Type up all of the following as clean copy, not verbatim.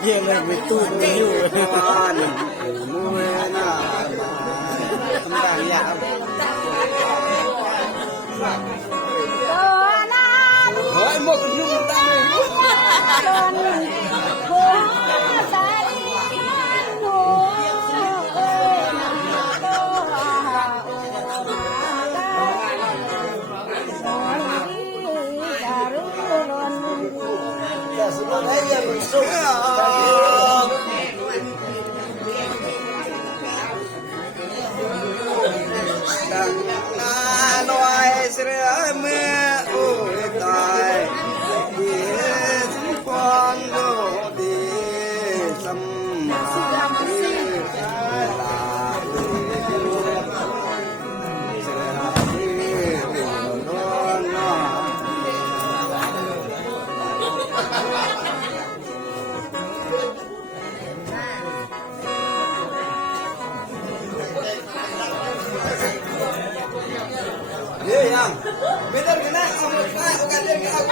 เพียงเลยมีตู้มีอยู่บ้านมูเวน่าทำต่างอย่างเฮ้ยหมดยุ่งตั้งเลยสุดท้ายยังไม่สุดดังนาหน่อยเสือเมื่ออุ้ยตายดีสมควรดูดีสมมาดีตาดีเสือดีนอนนอนยังไม่ได้กันนะเอามาได้เอากันเล่นกันเอา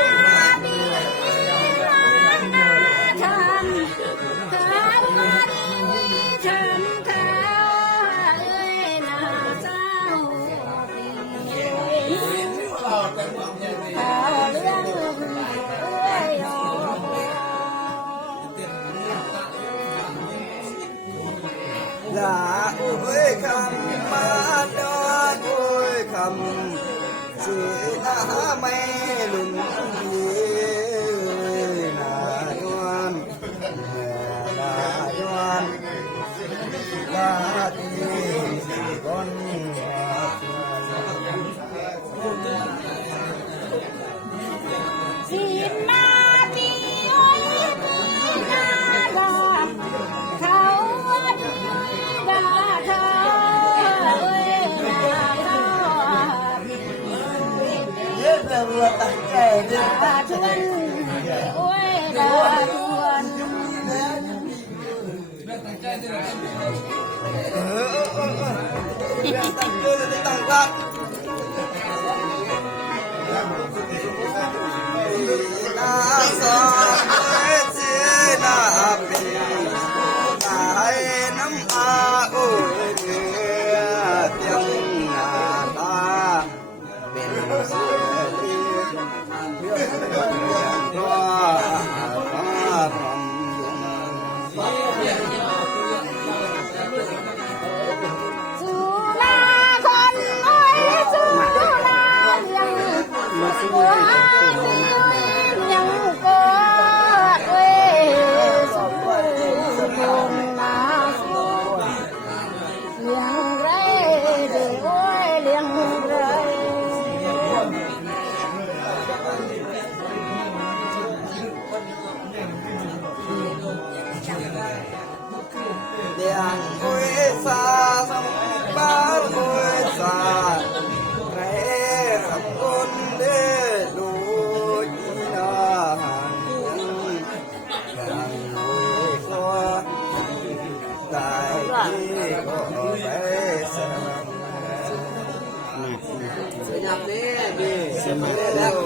ลาโอ้ยคำมาดอนโอ้ยคำสื่อหน้าไม่ลุ่นดีนาดวนนาดวนลาดีคนสีนาดีโอ้ยนาลาเขาดาเขาเอ้ยนาเขาเยอะเลยตั้งใจเลย ดาชวนโอ้ยดาชวนตั้งใจเลยตั้งรักนาสอนเสียนาเป็นตายน้ำอาโอ้ยเดือดยังหน้าตาเป็นเสียดีเพื่อนก็พรำยุงสุราคนโอ้ยสุรายังหัวยังกอดเว้ยสุขมนาสุเลี้ยงไรเด็กโอ้ยเลี้ยงไรเดียงโอ้ยสาสมบ้าโอ้ยสาไรสมบุญเด้ดูยีนาหันยังโอ้ยก็ตายที่ก็ไปสนามสนามนี้ดีสนามนี้แล้ว